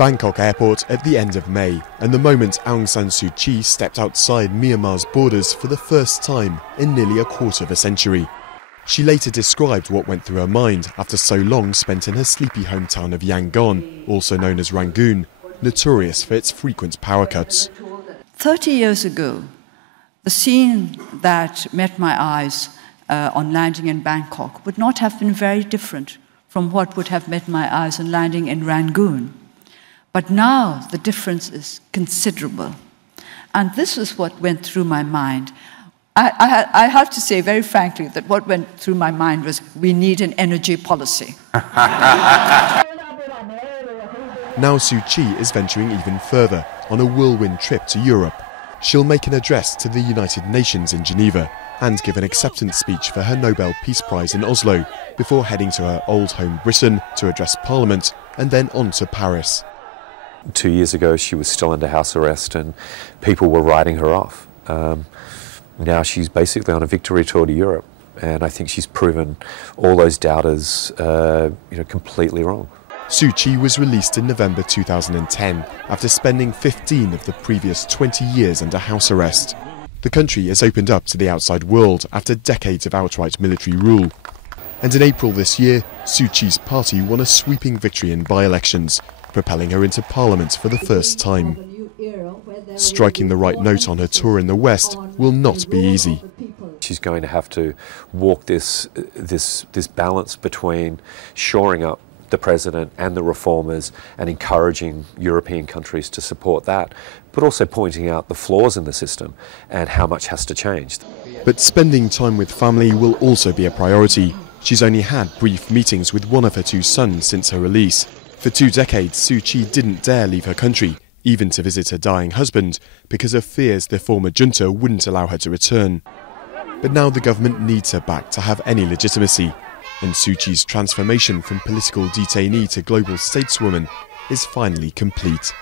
Bangkok airport at the end of May, and the moment Aung San Suu Kyi stepped outside Myanmar's borders for the first time in nearly a quarter of a century. She later described what went through her mind after so long spent in her sleepy hometown of Yangon, also known as Rangoon, notorious for its frequent power cuts. 30 years ago, the scene that met my eyes on landing in Bangkok would not have been very different from what would have met my eyes on landing in Rangoon. But now the difference is considerable. And this is what went through my mind. I have to say very frankly that what went through my mind was, we need an energy policy. Now Suu Kyi is venturing even further on a whirlwind trip to Europe. She'll make an address to the United Nations in Geneva and give an acceptance speech for her Nobel Peace Prize in Oslo before heading to her old home Britain to address Parliament and then on to Paris. 2 years ago she was still under house arrest and people were writing her off. Now she's basically on a victory tour to Europe, and I think she's proven all those doubters completely wrong. Suu Kyi was released in November 2010 after spending 15 of the previous 20 years under house arrest. The country has opened up to the outside world after decades of outright military rule. And in April this year, Suu Kyi's party won a sweeping victory in by-elections, propelling her into Parliament for the first time. Striking the right note on her tour in the West will not be easy. She's going to have to walk this balance between shoring up the president and the reformers and encouraging European countries to support that, but also pointing out the flaws in the system and how much has to change. But spending time with family will also be a priority. She's only had brief meetings with one of her two sons since her release. For 2 decades, Suu Kyi didn't dare leave her country, even to visit her dying husband, because of fears the former junta wouldn't allow her to return. But now the government needs her back to have any legitimacy, and Suu Kyi's transformation from political detainee to global stateswoman is finally complete.